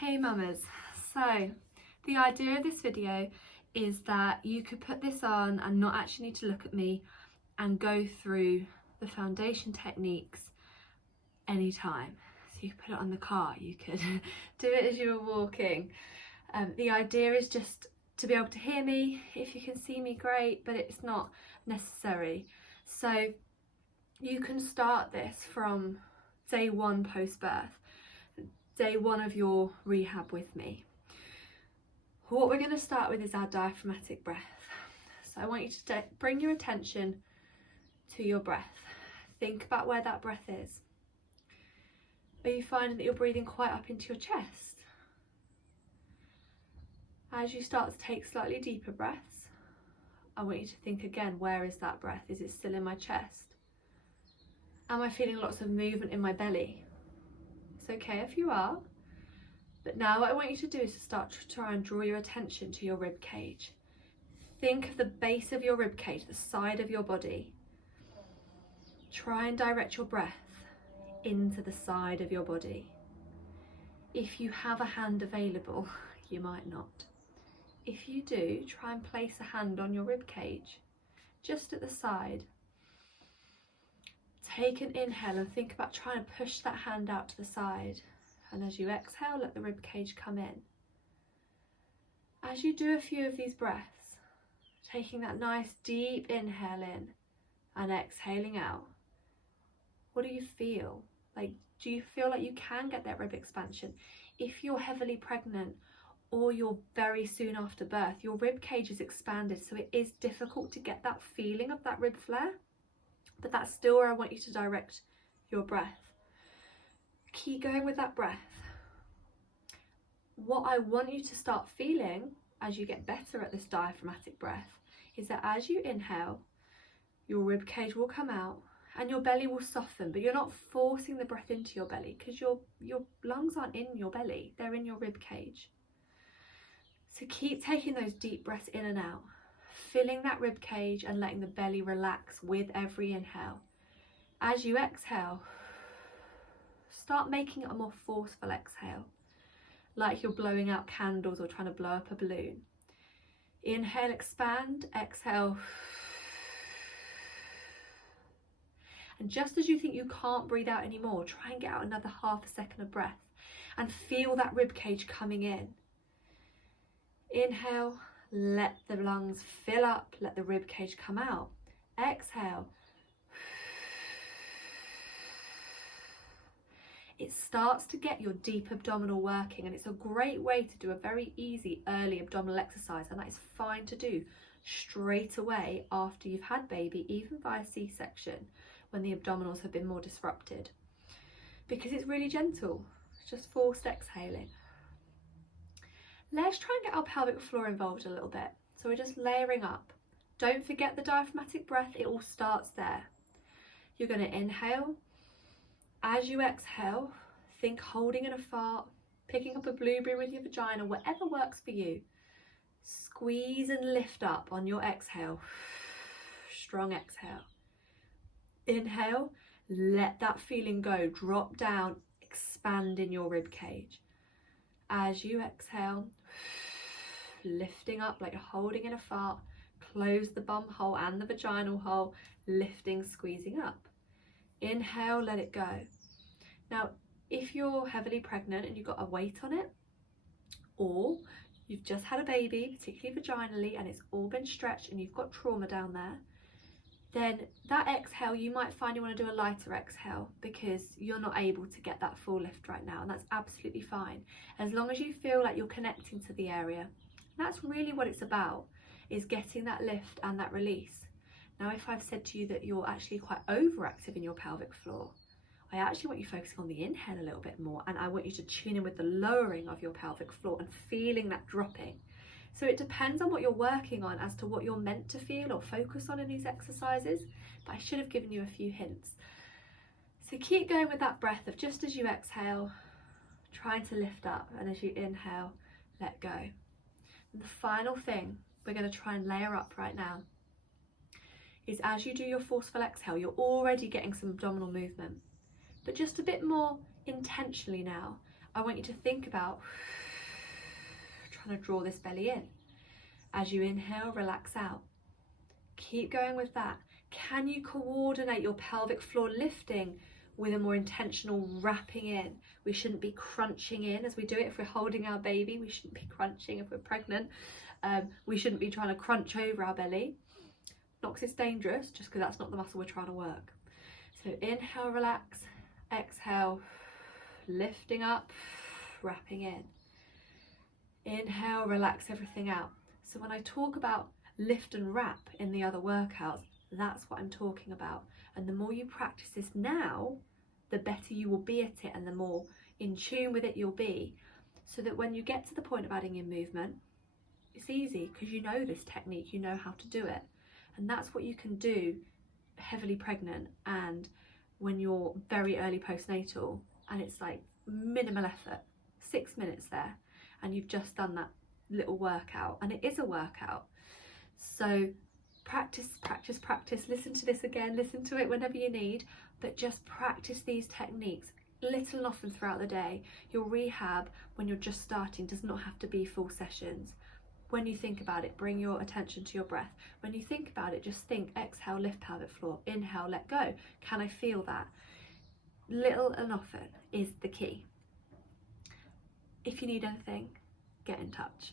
Hey mamas, so the idea of this video is that you could put this on and not actually need to look at me and go through the foundation techniques anytime. So you could put it on the car, you could do it as you were walking. The idea is just to be able to hear me. If you can see me, great, but it's not necessary. So you can start this from day one post-birth, day one of your rehab with me. What we're going to start with is our diaphragmatic breath. So I want you to bring your attention to your breath. Think about where that breath is. Are you finding that you're breathing quite up into your chest? As you start to take slightly deeper breaths, I want you to think again, where is that breath? Is it still in my chest? Am I feeling lots of movement in my belly? It's okay if you are, but now what I want you to do is to start to try and draw your attention to your rib cage. Think of the base of your rib cage, the side of your body. Try and direct your breath into the side of your body. If you have a hand available, you might not. If you do, try and place a hand on your rib cage, just at the side. Take an inhale and think about trying to push that hand out to the side. And as you exhale, let the rib cage come in. As you do a few of these breaths, taking that nice deep inhale in and exhaling out, what do you feel? Do you feel like you can get that rib expansion? If you're heavily pregnant or you're very soon after birth, your rib cage is expanded, so it is difficult to get that feeling of that rib flare, but that's still where I want you to direct your breath. Keep going with that breath. What I want you to start feeling as you get better at this diaphragmatic breath is that as you inhale, your rib cage will come out and your belly will soften, but you're not forcing the breath into your belly because your lungs aren't in your belly, they're in your rib cage. So keep taking those deep breaths in and out, filling that rib cage and letting the belly relax with every inhale. As you exhale, start making it a more forceful exhale, like you're blowing out candles or trying to blow up a balloon. Inhale, expand, exhale. And just as you think you can't breathe out anymore, try and get out another half a second of breath and feel that rib cage coming in. Inhale, let the lungs fill up, let the rib cage come out. Exhale. It starts to get your deep abdominal working, and it's a great way to do a very easy early abdominal exercise, and that is fine to do straight away after you've had baby, even via C-section, when the abdominals have been more disrupted, because it's really gentle. It's just forced exhaling. Let's try and get our pelvic floor involved a little bit. So we're just layering up. Don't forget the diaphragmatic breath, it all starts there. You're going to inhale. As you exhale, think holding in a fart, picking up a blueberry with your vagina, whatever works for you. Squeeze and lift up on your exhale. Strong exhale. Inhale, let that feeling go, drop down, expand in your rib cage. As you exhale, lifting up like you're holding in a fart, close the bum hole and the vaginal hole, lifting, squeezing up. Inhale, let it go. Now, if you're heavily pregnant and you've got a weight on it, or you've just had a baby, particularly vaginally, and it's all been stretched and you've got trauma down there, then that exhale, you might find you want to do a lighter exhale because you're not able to get that full lift right now, and that's absolutely fine. As long as you feel like you're connecting to the area, that's really what it's about, is getting that lift and that release. Now, if I've said to you that you're actually quite overactive in your pelvic floor, I actually want you focusing on the inhale a little bit more, and I want you to tune in with the lowering of your pelvic floor and feeling that dropping. So it depends on what you're working on as to what you're meant to feel or focus on in these exercises, but I should have given you a few hints. So keep going with that breath of just as you exhale, trying to lift up, and as you inhale, let go. And the final thing we're going to try and layer up right now is as you do your forceful exhale, you're already getting some abdominal movement, but just a bit more intentionally now. I want you to think about trying to draw this belly in. As you inhale, relax out. Keep going with that. Can you coordinate your pelvic floor lifting with a more intentional wrapping in? We shouldn't be crunching in as we do it. If we're holding our baby, we shouldn't be crunching. If we're pregnant, we shouldn't be trying to crunch over our belly. Not because it's dangerous, just because that's not the muscle we're trying to work. So inhale, relax. Exhale, lifting up, wrapping in. Inhale, relax everything out. So when I talk about lift and wrap in the other workouts, that's what I'm talking about. And the more you practice this now, the better you will be at it and the more in tune with it you'll be, so that when you get to the point of adding in movement, it's easy because you know this technique, you know how to do it. And that's what you can do heavily pregnant and when you're very early postnatal, and it's like minimal effort, 6 minutes there, and you've just done that little workout, and it is a workout. So practice, practice, practice. Listen to this again, listen to it whenever you need, but just practice these techniques little and often throughout the day. Your rehab, when you're just starting, does not have to be full sessions. When you think about it, bring your attention to your breath. When you think about it, just think, exhale, lift pelvic floor, inhale, let go. Can I feel that? Little and often is the key. If you need anything, get in touch.